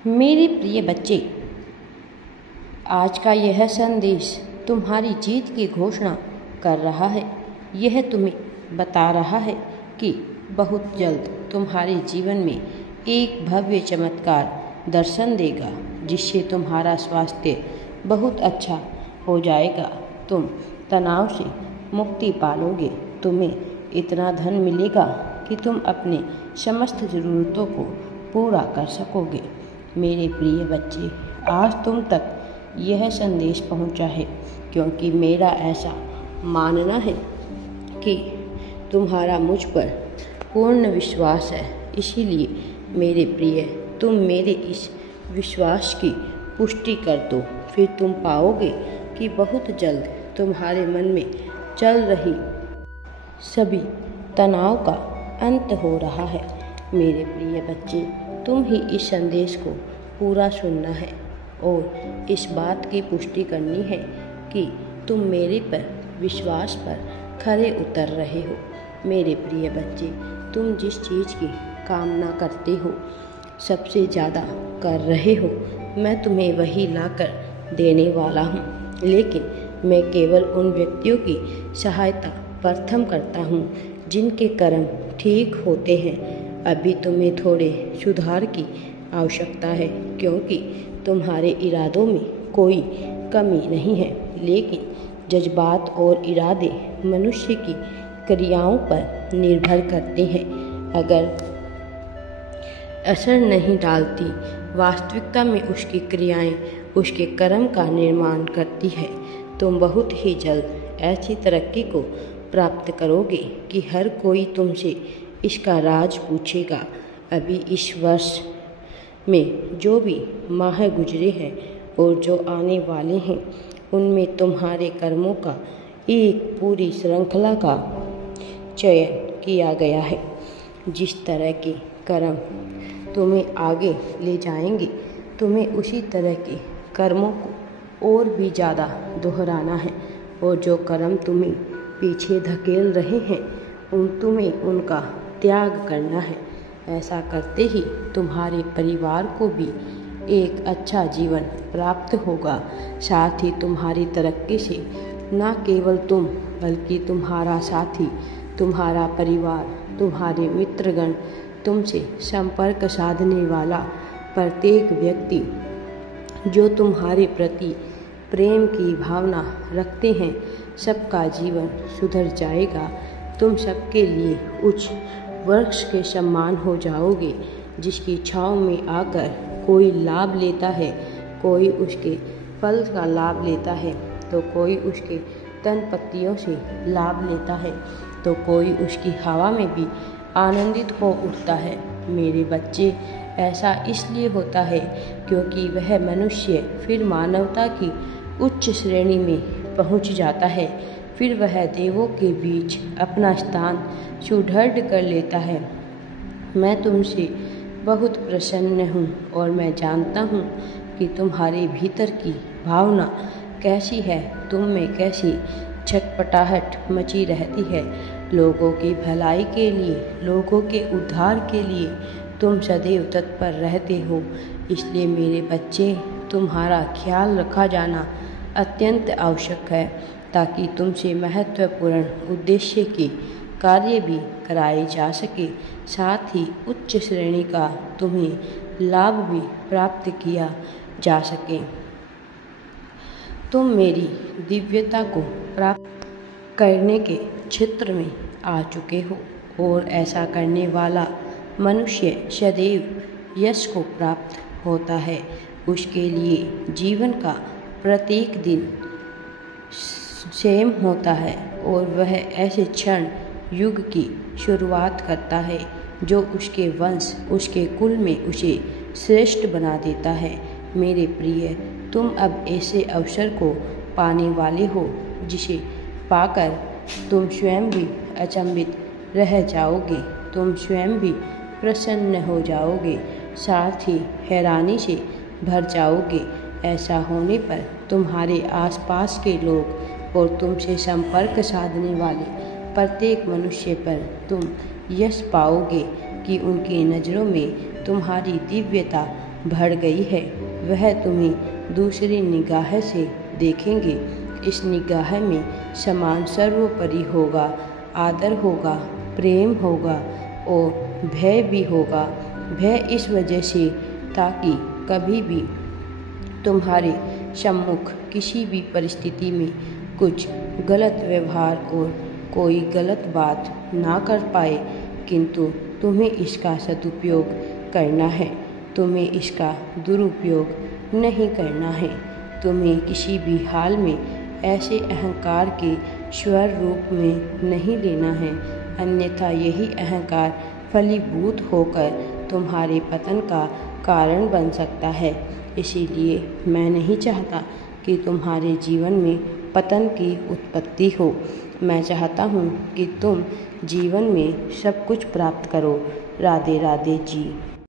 मेरे प्रिय बच्चे, आज का यह संदेश तुम्हारी जीत की घोषणा कर रहा है। यह तुम्हें बता रहा है कि बहुत जल्द तुम्हारे जीवन में एक भव्य चमत्कार दर्शन देगा, जिससे तुम्हारा स्वास्थ्य बहुत अच्छा हो जाएगा। तुम तनाव से मुक्ति पालोगे। तुम्हें इतना धन मिलेगा कि तुम अपने समस्त ज़रूरतों को पूरा कर सकोगे। मेरे प्रिय बच्चे, आज तुम तक यह संदेश पहुंचा है क्योंकि मेरा ऐसा मानना है कि तुम्हारा मुझ पर पूर्ण विश्वास है। इसीलिए मेरे प्रिय, तुम मेरे इस विश्वास की पुष्टि कर दो, फिर तुम पाओगे कि बहुत जल्द तुम्हारे मन में चल रही सभी तनाव का अंत हो रहा है। मेरे प्रिय बच्चे, तुम ही इस संदेश को पूरा सुनना है और इस बात की पुष्टि करनी है कि तुम मेरे पर विश्वास पर खरे उतर रहे हो। मेरे प्रिय बच्चे, तुम जिस चीज़ की कामना करते हो, सबसे ज़्यादा कर रहे हो, मैं तुम्हें वही लाकर देने वाला हूँ। लेकिन मैं केवल उन व्यक्तियों की सहायता प्रथम करता हूँ जिनके कर्म ठीक होते हैं। अभी तुम्हें थोड़े सुधार की आवश्यकता है, क्योंकि तुम्हारे इरादों में कोई कमी नहीं है, लेकिन जज्बात और इरादे मनुष्य की क्रियाओं पर निर्भर करते हैं। अगर असर नहीं डालती, वास्तविकता में उसकी क्रियाएं उसके कर्म का निर्माण करती है। तुम बहुत ही जल्द ऐसी तरक्की को प्राप्त करोगे कि हर कोई तुमसे इसका राज पूछेगा। अभी इस वर्ष में जो भी माह गुजरे हैं और जो आने वाले हैं, उनमें तुम्हारे कर्मों का एक पूरी श्रृंखला का चयन किया गया है। जिस तरह के कर्म तुम्हें आगे ले जाएंगे, तुम्हें उसी तरह के कर्मों को और भी ज़्यादा दोहराना है, और जो कर्म तुम्हें पीछे धकेल रहे हैं, तुम्हें उनका त्याग करना है। ऐसा करते ही तुम्हारे परिवार को भी एक अच्छा जीवन प्राप्त होगा। साथ ही तुम्हारी तरक्की से न केवल तुम, बल्कि तुम्हारा साथी, तुम्हारा परिवार, तुम्हारे मित्रगण, तुमसे संपर्क साधने वाला प्रत्येक व्यक्ति जो तुम्हारे प्रति प्रेम की भावना रखते हैं, सबका जीवन सुधर जाएगा। तुम सबके लिए उच्च वृक्ष के समान हो जाओगे, जिसकी छाँव में आकर कोई लाभ लेता है, कोई उसके फल का लाभ लेता है, तो कोई उसके तन पत्तियों से लाभ लेता है, तो कोई उसकी हवा में भी आनंदित हो उठता है। मेरे बच्चे, ऐसा इसलिए होता है क्योंकि वह मनुष्य फिर मानवता की उच्च श्रेणी में पहुंच जाता है। फिर वह देवों के बीच अपना स्थान सुदृढ़ कर लेता है। मैं तुमसे बहुत प्रसन्न हूँ और मैं जानता हूँ कि तुम्हारे भीतर की भावना कैसी है, तुम में कैसी छटपटाहट मची रहती है। लोगों की भलाई के लिए, लोगों के उद्धार के लिए तुम सदैव तत्पर रहते हो। इसलिए मेरे बच्चे, तुम्हारा ख्याल रखा जाना अत्यंत आवश्यक है, ताकि तुमसे महत्वपूर्ण उद्देश्य के कार्य भी कराए जा सके, साथ ही उच्च श्रेणी का तुम्हें लाभ भी प्राप्त किया जा सके। तुम मेरी दिव्यता को प्राप्त करने के क्षेत्र में आ चुके हो, और ऐसा करने वाला मनुष्य सदैव यश को प्राप्त होता है। उसके लिए जीवन का प्रत्येक दिन सेम होता है, और वह ऐसे क्षण युग की शुरुआत करता है जो उसके वंश, उसके कुल में उसे श्रेष्ठ बना देता है। मेरे प्रिय, तुम अब ऐसे अवसर को पाने वाले हो जिसे पाकर तुम स्वयं भी अचंभित रह जाओगे। तुम स्वयं भी प्रसन्न हो जाओगे, साथ ही हैरानी से भर जाओगे। ऐसा होने पर तुम्हारे आसपास के लोग और तुमसे संपर्क साधने वाले प्रत्येक मनुष्य पर तुम यश पाओगे कि उनकी नज़रों में तुम्हारी दिव्यता बढ़ गई है, वह तुम्हें दूसरी निगाह से देखेंगे। इस निगाह में सम्मान सर्वोपरि होगा, आदर होगा, प्रेम होगा और भय भी होगा। भय इस वजह से ताकि कभी भी तुम्हारे सम्मुख किसी भी परिस्थिति में कुछ गलत व्यवहार और कोई गलत बात ना कर पाए, किंतु तुम्हें इसका सदुपयोग करना है, तुम्हें इसका दुरुपयोग नहीं करना है। तुम्हें किसी भी हाल में ऐसे अहंकार के स्वर रूप में नहीं लेना है, अन्यथा यही अहंकार फलीभूत होकर तुम्हारे पतन का कारण बन सकता है। इसीलिए मैं नहीं चाहता कि तुम्हारे जीवन में पतन की उत्पत्ति हो। मैं चाहता हूँ कि तुम जीवन में सब कुछ प्राप्त करो। राधे राधे जी।